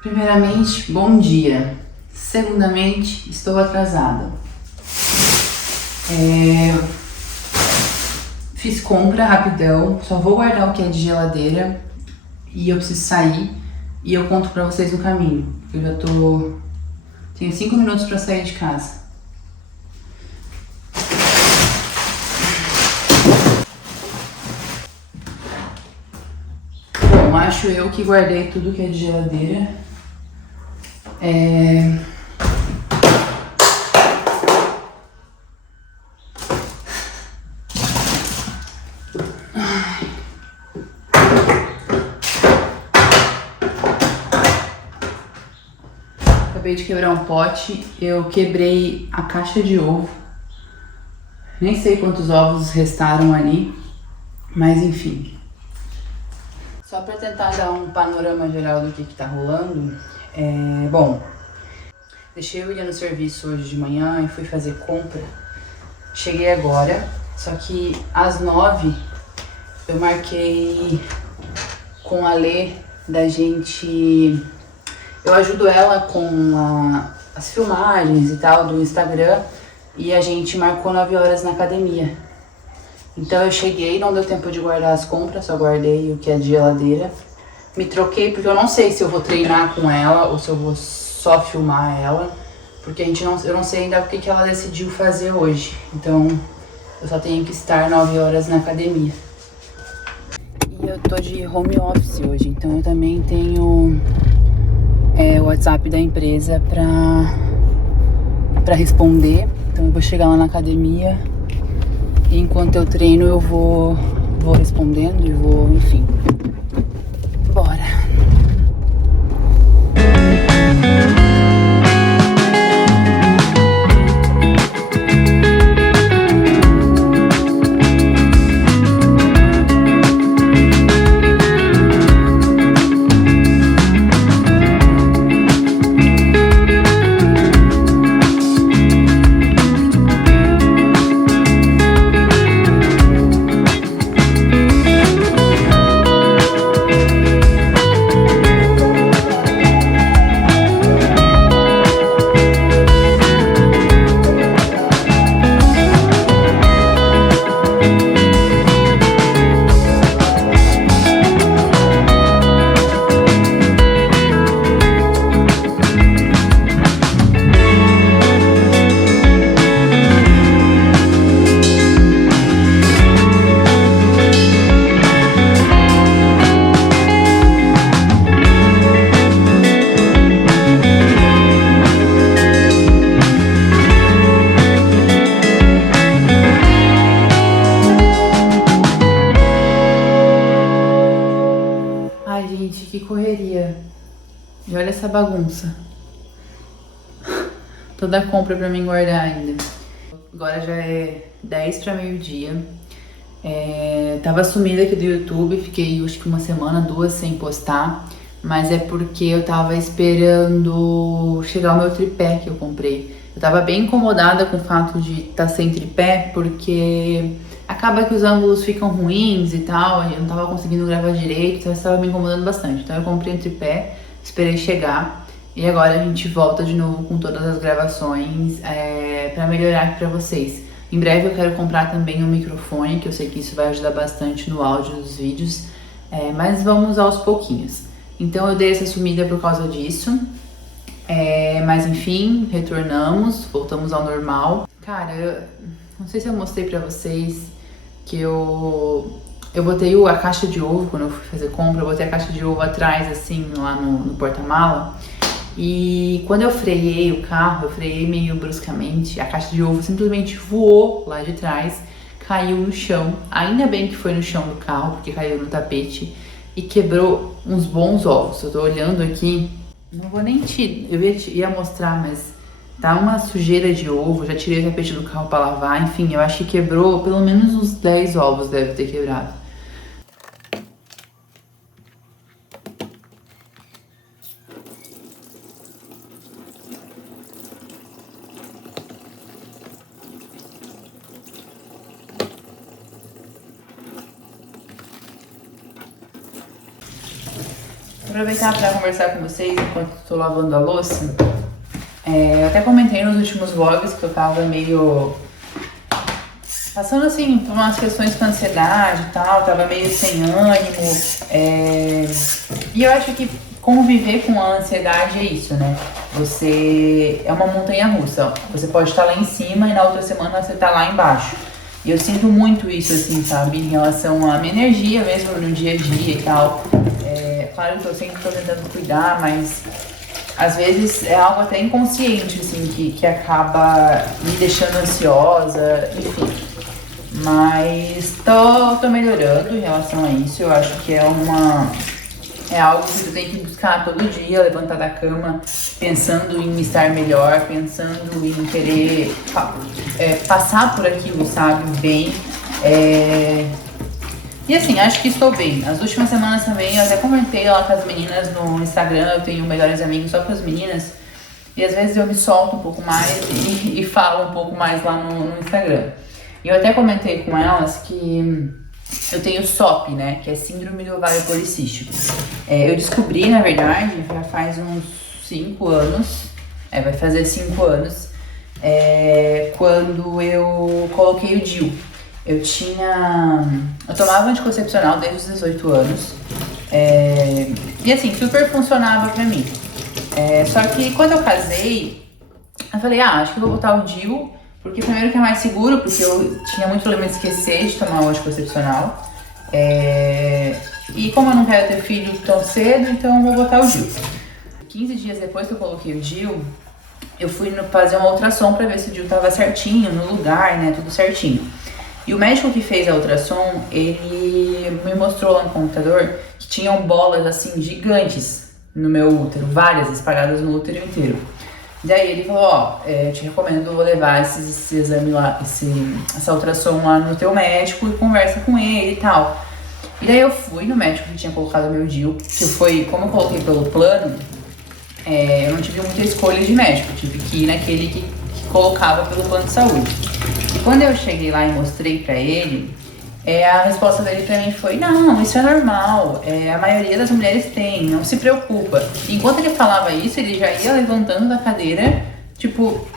Primeiramente, bom dia. Segundamente, estou atrasada. Fiz compra rapidão, só vou guardar o que é de geladeira e eu preciso sair e eu conto pra vocês no caminho. Eu já tenho 5 minutos pra sair de casa. Bom, acho eu que guardei tudo que é de geladeira. Acabei de quebrar um pote, eu quebrei a caixa de ovo. Nem sei quantos ovos restaram ali, mas enfim. Só para tentar dar um panorama geral do que tá rolando, bom, deixei o William no serviço hoje de manhã e fui fazer compra. Cheguei agora, só que às 9 eu marquei com a Lê da gente... Eu ajudo ela com as filmagens e tal do Instagram e a gente marcou 9 horas na academia. Então eu cheguei, não deu tempo de guardar as compras, só guardei o que é de geladeira. Me troquei porque eu não sei se eu vou treinar com ela ou se eu vou só filmar ela. Porque eu não sei ainda o que ela decidiu fazer hoje. Então eu só tenho que estar 9 horas na academia. E eu tô de home office hoje, então eu também tenho o WhatsApp da empresa pra responder. Então eu vou chegar lá na academia. E enquanto eu treino eu vou respondendo e vou, enfim. Bora! Que correria. E olha essa bagunça. toda a compra pra mim guardar ainda. Agora já é 10 para meio-dia. Tava sumida aqui do YouTube, fiquei acho que uma semana, 2 sem postar. Mas é porque eu tava esperando chegar o meu tripé que eu comprei. Eu tava bem incomodada com o fato de estar sem tripé, porque acaba que os ângulos ficam ruins e tal, eu não tava conseguindo gravar direito, então isso tava me incomodando bastante. Então eu comprei um tripé, esperei chegar e agora a gente volta de novo com todas as gravações pra melhorar aqui pra vocês. Em breve eu quero comprar também um microfone, que eu sei que isso vai ajudar bastante no áudio dos vídeos, mas vamos aos pouquinhos. Então eu dei essa sumida por causa disso, mas enfim, retornamos, voltamos ao normal. Cara, eu não sei se eu mostrei pra vocês que eu botei a caixa de ovo, quando eu fui fazer compra, eu botei a caixa de ovo atrás, assim, lá no porta-mala. E quando eu freiei o carro, eu freiei meio bruscamente, a caixa de ovo simplesmente voou lá de trás, caiu no chão. Ainda bem que foi no chão do carro, porque caiu no tapete e quebrou uns bons ovos. Eu tô olhando aqui, não vou nem eu ia mostrar, mas tá uma sujeira de ovo, já tirei o tapete do carro pra lavar, enfim, eu acho que quebrou pelo menos uns 10 ovos, deve ter quebrado. Vou aproveitar para conversar com vocês enquanto estou lavando a louça. Eu até comentei nos últimos vlogs que eu tava meio passando assim por umas questões com ansiedade e tal, tava meio sem ânimo. E eu acho que conviver com a ansiedade é isso, né? Você é uma montanha russa, ó. Você pode estar lá em cima e na outra semana você tá lá embaixo. E eu sinto muito isso, assim, sabe? Em relação à minha energia mesmo no dia a dia e tal. Claro que eu sempre tô tentando cuidar, mas às vezes é algo até inconsciente, assim, que acaba me deixando ansiosa, enfim. Mas tô melhorando em relação a isso. Eu acho que é algo que você tem que buscar todo dia, levantar da cama pensando em estar melhor, pensando em querer passar por aquilo, sabe, bem. E assim, acho que estou bem. As últimas semanas também, eu até comentei lá com as meninas no Instagram, eu tenho melhores amigos só com as meninas. E às vezes eu me solto um pouco mais e falo um pouco mais lá no Instagram. E eu até comentei com elas que eu tenho SOP, né, que é Síndrome do Ovário Policístico. Eu descobri, na verdade, já faz uns 5 anos, vai fazer 5 anos, quando eu coloquei o DIU. Eu tomava anticoncepcional desde os 18 anos, e assim, super funcionava pra mim. Só que quando eu casei, eu falei, acho que eu vou botar o DIU, porque primeiro que é mais seguro, porque eu tinha muito problema de esquecer de tomar o anticoncepcional. E como eu não quero ter filho tão cedo, então eu vou botar o DIU. 15 dias depois que eu coloquei o DIU, eu fui fazer uma ultrassom pra ver se o DIU tava certinho, no lugar, né, tudo certinho. E o médico que fez a ultrassom, ele me mostrou lá no computador que tinham bolas assim gigantes no meu útero, várias espalhadas no útero inteiro. Daí ele falou, eu te recomendo levar esse exame lá, essa ultrassom lá no teu médico e conversa com ele e tal. E daí eu fui no médico que tinha colocado meu DIU, como eu coloquei pelo plano, eu não tive muita escolha de médico, tive que ir naquele que colocava pelo plano de saúde. E quando eu cheguei lá e mostrei pra ele, a resposta dele pra mim foi, não, isso é normal, a maioria das mulheres tem, não se preocupa. E enquanto ele falava isso, ele já ia levantando da cadeira, tipo,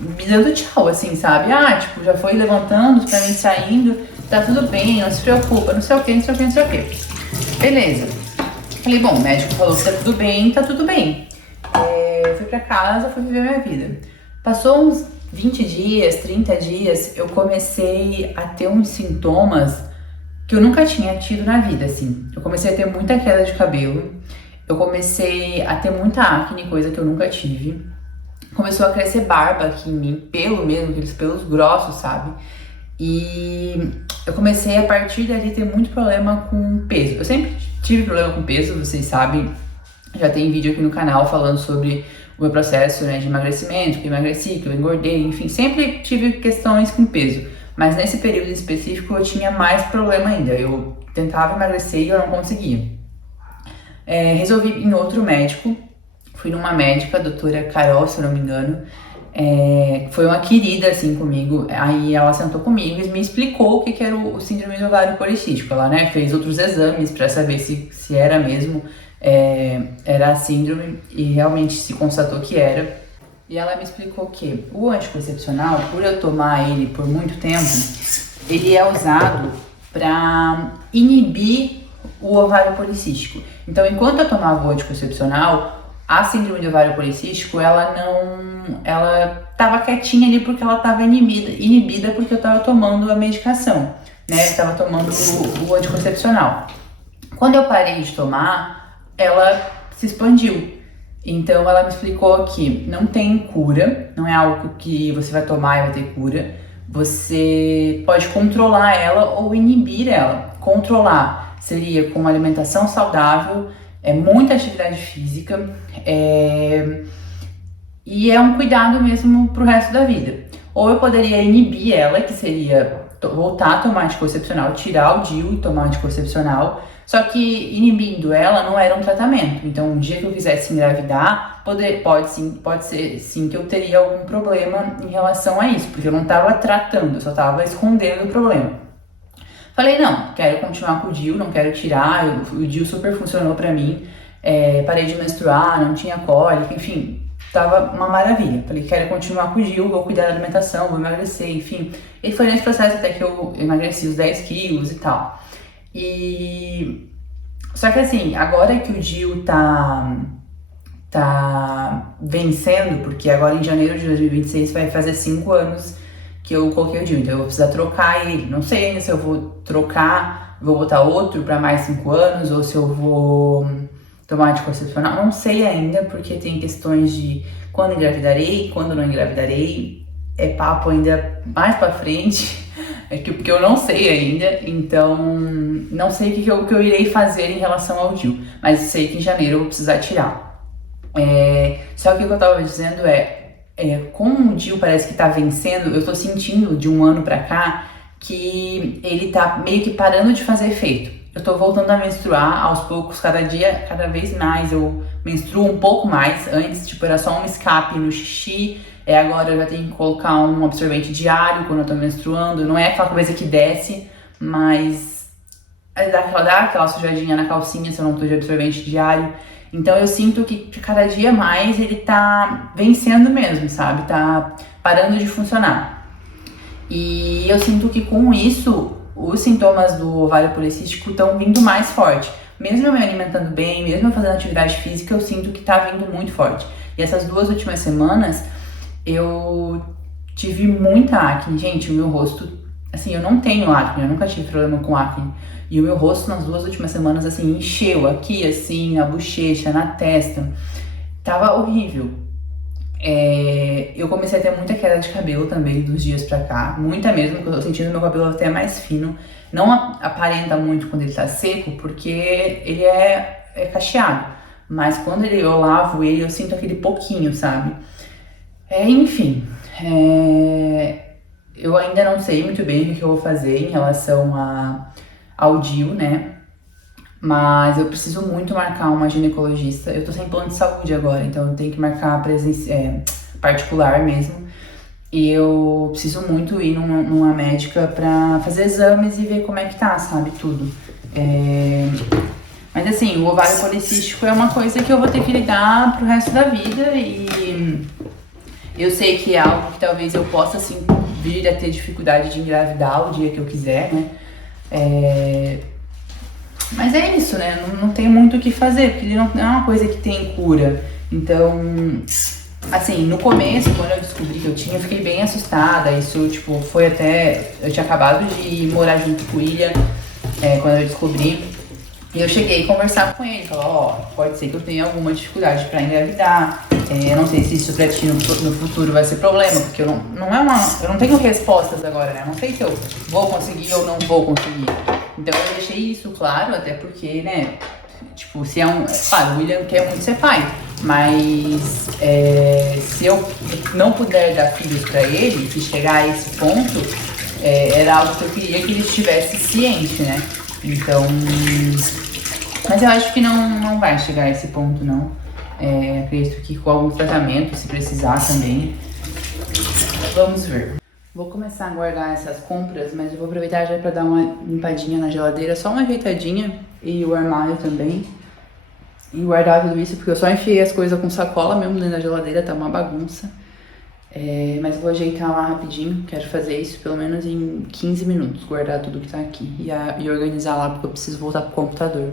me dando tchau, assim, sabe? Tipo, já foi levantando pra mim, saindo, tá tudo bem, não se preocupa, não sei o que, não sei o que, não sei o que. Beleza. Falei, bom, o médico falou que tá tudo bem, tá tudo bem. Fui pra casa, fui viver minha vida. Passou uns 20 dias, 30 dias, eu comecei a ter uns sintomas que eu nunca tinha tido na vida, assim. Eu comecei a ter muita queda de cabelo, eu comecei a ter muita acne, coisa que eu nunca tive. Começou a crescer barba aqui em mim, pelo mesmo, aqueles pelos grossos, sabe? E eu comecei a partir dali ter muito problema com peso. Eu sempre tive problema com peso, vocês sabem. Já tem vídeo aqui no canal falando sobre meu processo, né, de emagrecimento, que eu emagreci, que eu engordei, enfim, sempre tive questões com peso. Mas nesse período específico eu tinha mais problema ainda. Eu tentava emagrecer e eu não conseguia. Resolvi ir em outro médico. Fui numa médica, a doutora Carol, se eu não me engano. Foi uma querida, assim, comigo. Aí ela sentou comigo e me explicou o que era o síndrome do ovário policístico. Ela, né, fez outros exames para saber se era mesmo, era a síndrome, e realmente se constatou que era. E ela me explicou que o anticoncepcional, por eu tomar ele por muito tempo, ele é usado para inibir o ovário policístico. Então, enquanto eu tomava o anticoncepcional, a síndrome do ovário policístico, ela tava quietinha ali porque ela tava inibida porque eu tava tomando a medicação, né? Eu tava tomando o anticoncepcional. Quando eu parei de tomar, ela se expandiu. Então ela me explicou que não tem cura, não é algo que você vai tomar e vai ter cura. Você pode controlar ela ou inibir ela. Controlar seria com alimentação saudável, muita atividade física, e é um cuidado mesmo pro resto da vida. Ou eu poderia inibir ela, que seria voltar a tomar anticoncepcional, tirar o DIU e tomar anticoncepcional. Só que inibindo ela não era um tratamento. Então, um dia que eu quisesse engravidar, pode ser sim que eu teria algum problema em relação a isso, porque eu não estava tratando, eu só estava escondendo o problema. Falei, não, quero continuar com o DIU, não quero tirar, o DIU super funcionou pra mim, parei de menstruar, não tinha cólica, enfim, tava uma maravilha. Falei, quero continuar com o DIU, vou cuidar da alimentação, vou emagrecer, enfim. E foi nesse processo até que eu emagreci os 10 quilos e tal. Só que assim, agora que o DIU tá vencendo, porque agora em janeiro de 2026 vai fazer 5 anos que eu coloquei o DIU, então eu vou precisar trocar ele. Não sei ainda se eu vou trocar, vou botar outro para mais 5 anos, ou se eu vou tomar anticoncepcional, não sei ainda, porque tem questões de quando engravidarei, quando não engravidarei, é papo ainda mais pra frente, porque eu não sei ainda, então não sei o que eu irei fazer em relação ao DIU, mas sei que em janeiro eu vou precisar tirar. Só que o que eu tava dizendo como o DIU parece que tá vencendo, eu tô sentindo de um ano pra cá que ele tá meio que parando de fazer efeito. Eu tô voltando a menstruar aos poucos, cada vez mais eu menstruo um pouco mais. Antes, tipo, era só um escape no xixi, agora eu já tenho que colocar um absorvente diário quando eu tô menstruando. Não é aquela coisa que desce, mas dá aquela sujadinha na calcinha se eu não tô de absorvente diário. Então eu sinto que cada dia mais ele tá vencendo mesmo, sabe? Tá parando de funcionar. E eu sinto que com isso, os sintomas do ovário policístico estão vindo mais forte. Mesmo eu me alimentando bem, mesmo eu fazendo atividade física, eu sinto que tá vindo muito forte. E essas 2 últimas semanas, eu tive muita acne. Gente, o meu rosto, assim, eu não tenho acne, eu nunca tive problema com acne. E o meu rosto nas 2 últimas semanas, assim, encheu aqui, assim, na bochecha, na testa. Tava horrível. Eu comecei a ter muita queda de cabelo também dos dias pra cá, muita mesmo, porque eu tô sentindo meu cabelo até mais fino. Não aparenta muito quando ele tá seco, porque ele é cacheado, mas quando eu lavo ele, eu sinto aquele pouquinho, sabe? Enfim, eu ainda não sei muito bem o que eu vou fazer em relação ao DIU, né? Mas eu preciso muito marcar uma ginecologista. Eu tô sem plano de saúde agora, então eu tenho que marcar particular mesmo. E eu preciso muito ir numa médica pra fazer exames e ver como é que tá, sabe? Tudo. Mas assim, o ovário policístico é uma coisa que eu vou ter que lidar pro resto da vida. E eu sei que é algo que talvez eu possa, assim, vir a ter dificuldade de engravidar o dia que eu quiser, né? Mas é isso, né? Não tem muito o que fazer, porque ele não é uma coisa que tem cura. Então, assim, no começo, quando eu descobri que eu tinha, eu fiquei bem assustada. Isso, tipo, foi até... Eu tinha acabado de morar junto com o William, quando eu descobri. E eu cheguei a conversar com ele, falar, pode ser que eu tenha alguma dificuldade pra engravidar. Eu não sei se isso pra ti no futuro vai ser problema, porque eu não tenho respostas agora, né? Eu não sei se eu vou conseguir ou não vou conseguir. Então eu deixei isso claro, até porque, né, tipo, se claro, o William quer muito ser pai, Mas se eu não puder dar filhos para ele, se chegar a esse ponto, era algo que eu queria que ele estivesse ciente, né? Então, mas eu acho que não vai chegar a esse ponto, não. Acredito que com algum tratamento, se precisar também, vamos ver. Vou começar a guardar essas compras, mas eu vou aproveitar já para dar uma limpadinha na geladeira, só uma ajeitadinha, e o armário também. E guardar tudo isso, porque eu só enfiei as coisas com sacola mesmo dentro da geladeira, tá uma bagunça. Mas eu vou ajeitar lá rapidinho, quero fazer isso pelo menos em 15 minutos, guardar tudo que tá aqui e organizar lá, porque eu preciso voltar pro computador.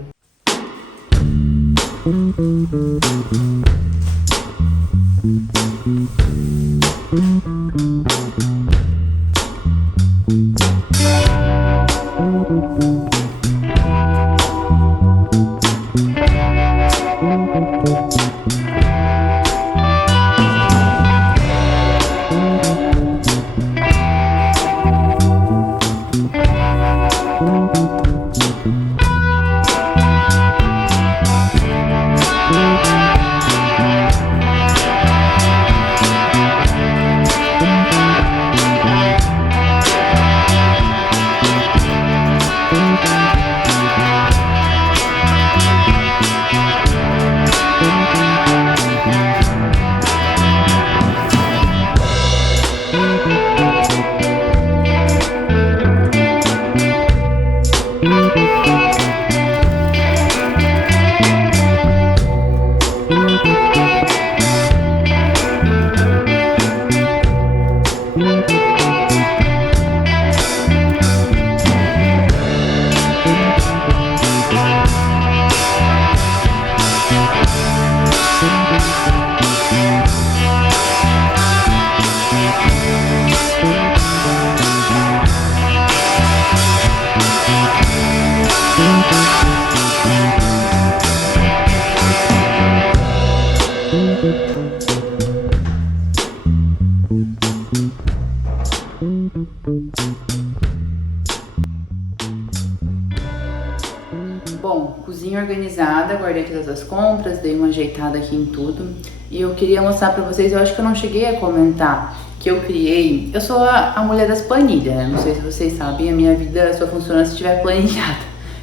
Bom, cozinha organizada, guardei todas as compras, dei uma ajeitada aqui em tudo. E eu queria mostrar pra vocês, eu acho que eu não cheguei a comentar, que eu criei... Eu sou a mulher das planilhas, né? Não sei se vocês sabem, a minha vida só funciona se estiver planilhada.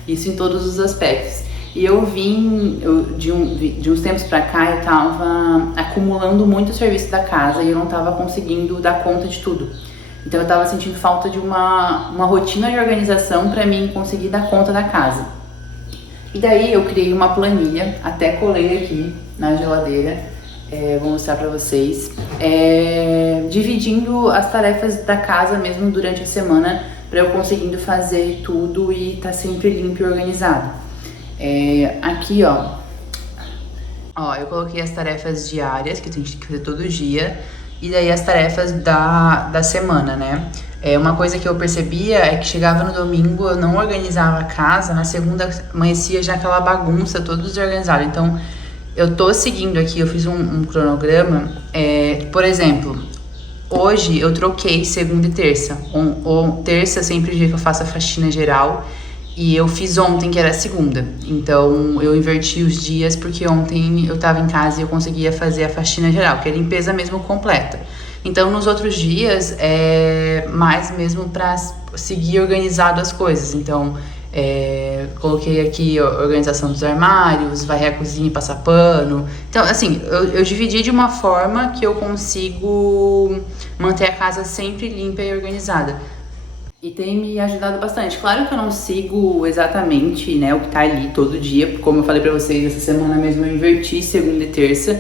Isso em todos os aspectos. E eu vim, de uns tempos pra cá, eu tava acumulando muito serviço da casa e eu não tava conseguindo dar conta de tudo. Então eu tava sentindo falta de uma rotina de organização pra mim conseguir dar conta da casa. E daí eu criei uma planilha, até colei aqui na geladeira, vou mostrar pra vocês, dividindo as tarefas da casa mesmo durante a semana, pra eu conseguindo fazer tudo e tá sempre limpo e organizado. Aqui ó, eu coloquei as tarefas diárias que a gente tem que fazer todo dia, e daí as tarefas da semana, né? Uma coisa que eu percebia é que chegava no domingo, eu não organizava a casa, na segunda amanhecia já aquela bagunça, toda desorganizada. Então, eu tô seguindo aqui, eu fiz um cronograma, por exemplo, hoje eu troquei segunda e terça. Terça sempre é o dia que eu faço a faxina geral, e eu fiz ontem, que era segunda. Então, eu inverti os dias, porque ontem eu tava em casa e eu conseguia fazer a faxina geral, que é a limpeza mesmo completa. Então, nos outros dias, mais mesmo para seguir organizado as coisas. Então, coloquei aqui a organização dos armários, varrer a cozinha e passar pano. Então, assim, eu dividi de uma forma que eu consigo manter a casa sempre limpa e organizada. E tem me ajudado bastante. Claro que eu não sigo exatamente, né, o que tá ali todo dia. Como eu falei pra vocês, essa semana mesmo eu inverti segunda e terça.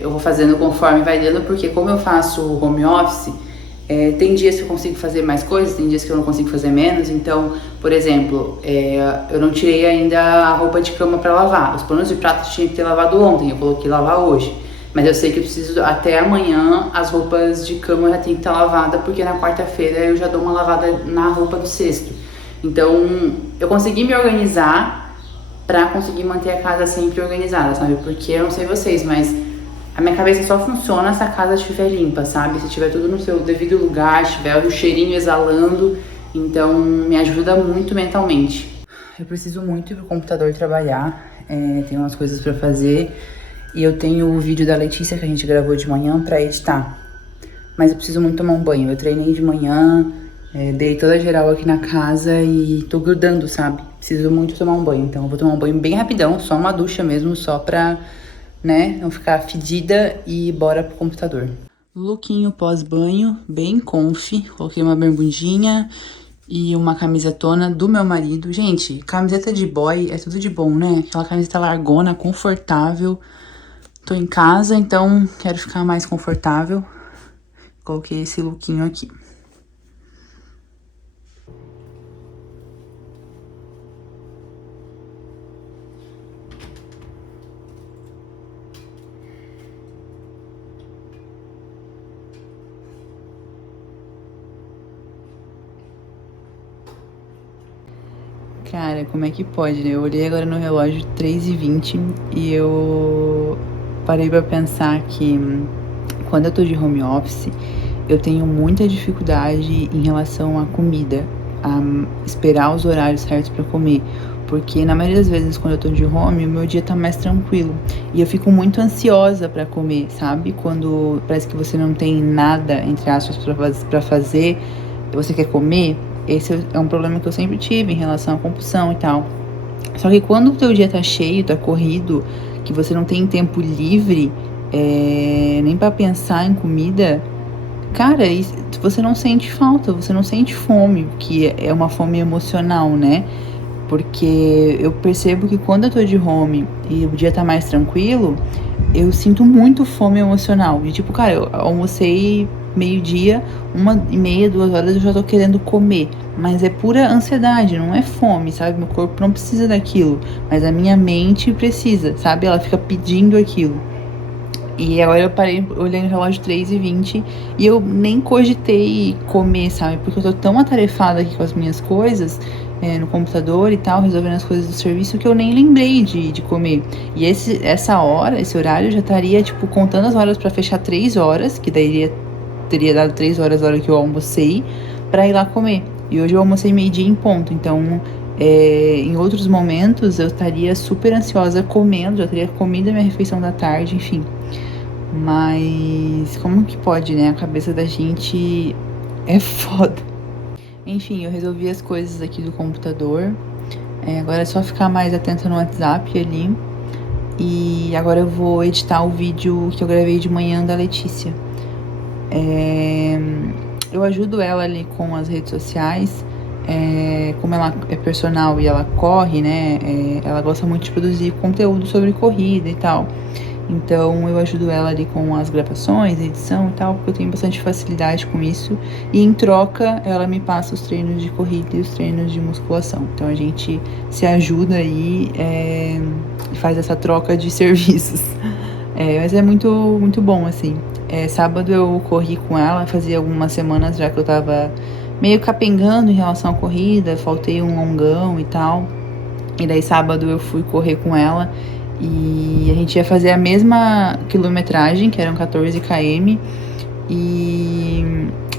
Eu vou fazendo conforme vai dando, porque como eu faço home office, tem dias que eu consigo fazer mais coisas, tem dias que eu não consigo fazer menos. Então, por exemplo, eu não tirei ainda a roupa de cama pra lavar. Os panos de prato tinha que ter lavado ontem, eu coloquei lavar hoje. Mas eu sei que eu preciso, até amanhã, as roupas de cama já tem que estar lavada, porque na quarta-feira eu já dou uma lavada na roupa do cesto. Então, eu consegui me organizar pra conseguir manter a casa sempre organizada, sabe? Porque eu não sei vocês, mas a minha cabeça só funciona se a casa estiver limpa, sabe? Se tiver tudo no seu devido lugar, se tiver o cheirinho exalando, então me ajuda muito mentalmente. Eu preciso muito ir pro computador trabalhar, tem umas coisas pra fazer. E eu tenho o vídeo da Letícia que a gente gravou de manhã pra editar. Mas eu preciso muito tomar um banho. Eu treinei de manhã, dei toda geral aqui na casa e tô grudando, sabe? Preciso muito tomar um banho. Então eu vou tomar um banho bem rapidão, só uma ducha mesmo, só pra, né, não ficar fedida e bora pro computador. Lookinho pós-banho, bem comfy. Coloquei uma bermudinha e uma camisetona do meu marido. Gente, camiseta de boy é tudo de bom, né? Aquela camiseta largona, confortável. Tô em casa, então quero ficar mais confortável. Coloquei esse lookinho aqui. Cara, como é que pode, né? Eu olhei agora no relógio 3h20 e eu parei pra pensar que quando eu tô de home office, eu tenho muita dificuldade em relação à comida, a esperar os horários certos pra comer. Porque na maioria das vezes quando eu tô de home, o meu dia tá mais tranquilo. E eu fico muito ansiosa pra comer, sabe? Quando parece que você não tem nada, entre aspas, pra fazer, você quer comer. Esse é um problema que eu sempre tive em relação à compulsão e tal. Só que quando o teu dia tá cheio, tá corrido, que você não tem tempo livre, nem pra pensar em comida, cara, você não sente falta, você não sente fome, que é uma fome emocional, né? Porque eu percebo que quando eu tô de home e o dia tá mais tranquilo, eu sinto muito fome emocional. E tipo, cara, eu almocei meio-dia, 1h30, 2 horas eu já tô querendo comer. Mas é pura ansiedade, não é fome, sabe? Meu corpo não precisa daquilo, mas a minha mente precisa, sabe? Ela fica pedindo aquilo. E agora eu parei, olhei no relógio 3h20 e eu nem cogitei comer, sabe? Porque eu tô tão atarefada aqui com as minhas coisas, no computador e tal, resolvendo as coisas do serviço, que eu nem lembrei de comer. E essa hora, esse horário, já estaria, tipo, contando as horas pra fechar 3 horas, que daí teria dado 3 horas a hora que eu almocei, pra ir lá comer. E hoje eu almocei meio-dia em ponto, então em outros momentos eu estaria super ansiosa comendo, já teria comido a minha refeição da tarde, enfim. Mas como que pode, né? A cabeça da gente é foda. Enfim, eu resolvi as coisas aqui do computador. Agora é só ficar mais atenta no WhatsApp ali. E agora eu vou editar o vídeo que eu gravei de manhã da Letícia. Eu ajudo ela ali com as redes sociais. Como ela é personal e ela corre, né? Ela gosta muito de produzir conteúdo sobre corrida e tal. Então eu ajudo ela ali com as gravações, edição e tal, porque eu tenho bastante facilidade com isso. E em troca, ela me passa os treinos de corrida e os treinos de musculação. Então a gente se ajuda aí e faz essa troca de serviços. Mas é muito, muito bom, assim. Sábado eu corri com ela, fazia algumas semanas já que eu tava meio capengando em relação à corrida, faltei um longão e tal. E daí sábado eu fui correr com ela. E a gente ia fazer a mesma quilometragem, que eram 14 km,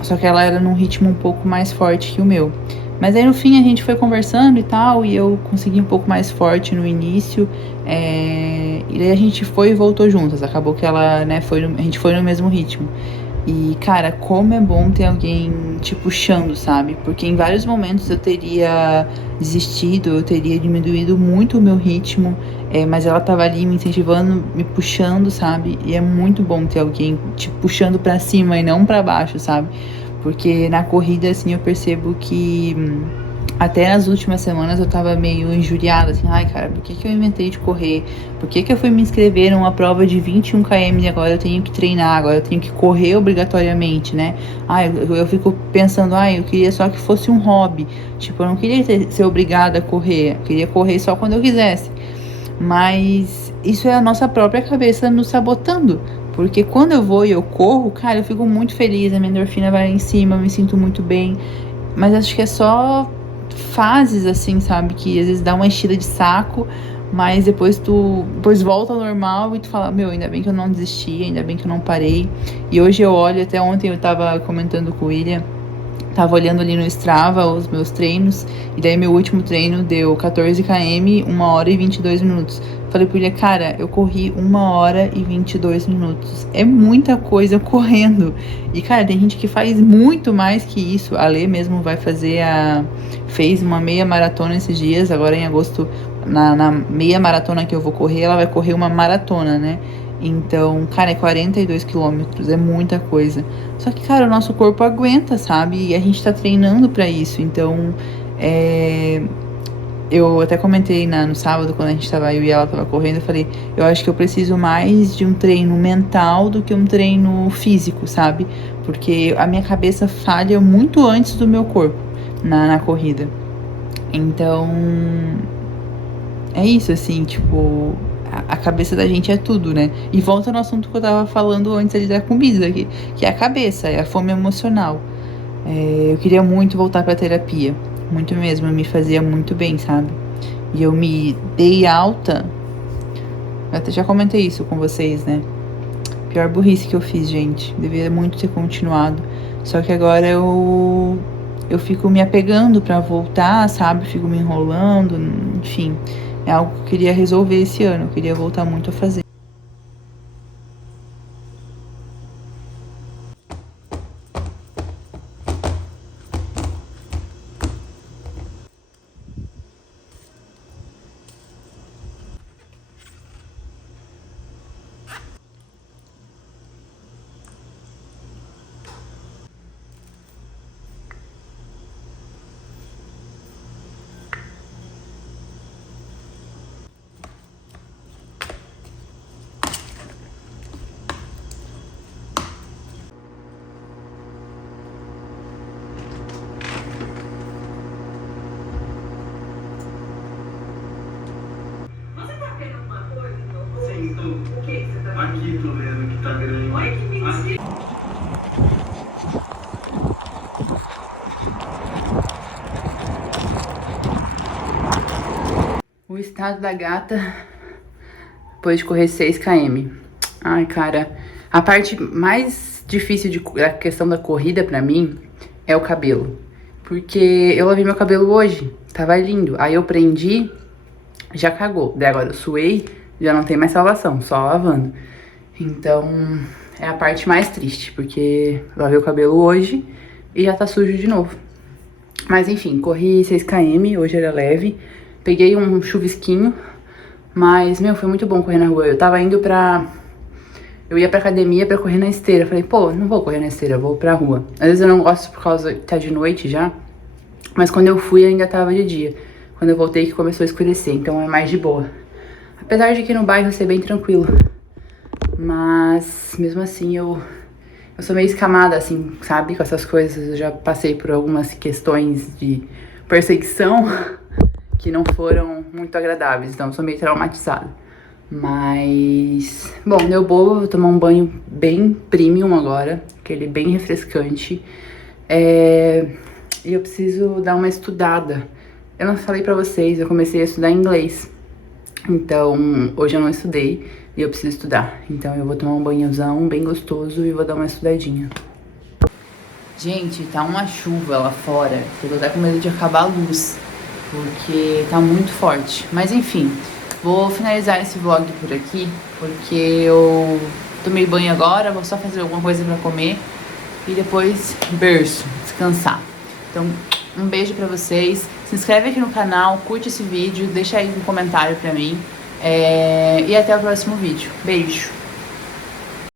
só que ela era num ritmo um pouco mais forte que o meu. Mas aí no fim a gente foi conversando e tal, e eu consegui um pouco mais forte no início, e daí a gente foi e voltou juntas. Acabou que ela, né, a gente foi no mesmo ritmo. E, cara, como é bom ter alguém te puxando, sabe? Porque em vários momentos eu teria desistido, eu teria diminuído muito o meu ritmo, mas ela tava ali me incentivando, me puxando, sabe? E é muito bom ter alguém te puxando pra cima e não pra baixo, sabe? Porque na corrida, assim, eu percebo que até nas últimas semanas eu tava meio injuriada, assim, ai, cara, por que eu inventei de correr? Por que eu fui me inscrever numa prova de 21 km e agora eu tenho que treinar, agora eu tenho que correr obrigatoriamente, né? Ai, eu fico pensando, ai, eu queria só que fosse um hobby. Tipo, eu não queria ser obrigada a correr, eu queria correr só quando eu quisesse. Mas isso é a nossa própria cabeça nos sabotando. Porque quando eu vou e eu corro, cara, eu fico muito feliz, a minha endorfina vai lá em cima, eu me sinto muito bem. Mas acho que é só fases, assim, sabe? Que às vezes dá uma enchida de saco, mas depois volta ao normal e tu fala, meu, ainda bem que eu não desisti, ainda bem que eu não parei. E hoje eu olho, até ontem eu tava comentando com o William, Tava olhando ali no Strava os meus treinos, e daí meu último treino deu 14 km, 1 hora e 22 minutos. Falei pro William, cara, eu corri 1 hora e 22 minutos. É muita coisa correndo. E, cara, tem gente que faz muito mais que isso. A Lê mesmo vai fazer fez uma meia maratona esses dias, agora em agosto, na meia maratona que eu vou correr, ela vai correr uma maratona, né? Então, cara, é 42 quilômetros, é muita coisa. Só que, cara, o nosso corpo aguenta, sabe? E a gente tá treinando pra isso. Então, eu até comentei no sábado, quando a gente tava, eu e ela tava correndo, eu falei, eu acho que eu preciso mais de um treino mental do que um treino físico, sabe? Porque a minha cabeça falha muito antes do meu corpo na corrida. Então, é isso, assim, tipo, a cabeça da gente é tudo, né? E volta no assunto que eu tava falando antes ali da comida, que é a cabeça, é a fome emocional. Eu queria muito voltar pra terapia, muito mesmo, me fazia muito bem, sabe? E eu me dei alta, eu até já comentei isso com vocês, né? Pior burrice que eu fiz, gente, devia muito ter continuado. Só que agora eu fico me apegando pra voltar, sabe? Fico me enrolando, enfim. É algo que eu queria resolver esse ano, eu queria voltar muito a fazer. O que você tá vendo? Aqui, tô vendo que tá grande. Olha que mentira! O estado da gata depois de correr 6 km. Ai, cara, a parte mais difícil da questão da corrida pra mim é o cabelo. Porque eu lavei meu cabelo hoje, tava lindo. Aí eu prendi, já cagou. Daí agora eu suei, já não tem mais salvação, só lavando. Então, é a parte mais triste, porque eu lavei o cabelo hoje e já tá sujo de novo. Mas enfim, corri 6 km, hoje era leve. Peguei um chuvisquinho, mas, meu, foi muito bom correr na rua. Eu ia pra academia pra correr na esteira. Falei, pô, não vou correr na esteira, eu vou pra rua. Às vezes eu não gosto por causa que tá de noite já, mas quando eu fui ainda tava de dia. Quando eu voltei que começou a escurecer, então é mais de boa. Apesar de que no bairro ser bem tranquilo. Mas, mesmo assim, eu sou meio escamada, assim, sabe? Com essas coisas. Eu já passei por algumas questões de perseguição que não foram muito agradáveis. Então, eu sou meio traumatizada. Mas, bom, deu boa. Vou tomar um banho bem premium agora. Aquele bem refrescante. E eu preciso dar uma estudada. Eu não falei pra vocês, eu comecei a estudar inglês. Então, hoje eu não estudei e eu preciso estudar. Então eu vou tomar um banhozão bem gostoso e vou dar uma estudadinha. Gente, tá uma chuva lá fora. Eu tô até com medo de acabar a luz, porque tá muito forte. Mas enfim, vou finalizar esse vlog por aqui, porque eu tomei banho agora, vou só fazer alguma coisa pra comer e depois berço, descansar. Então, um beijo pra vocês. Se inscreve aqui no canal, curte esse vídeo, deixa aí um comentário pra mim. E até o próximo vídeo. Beijo!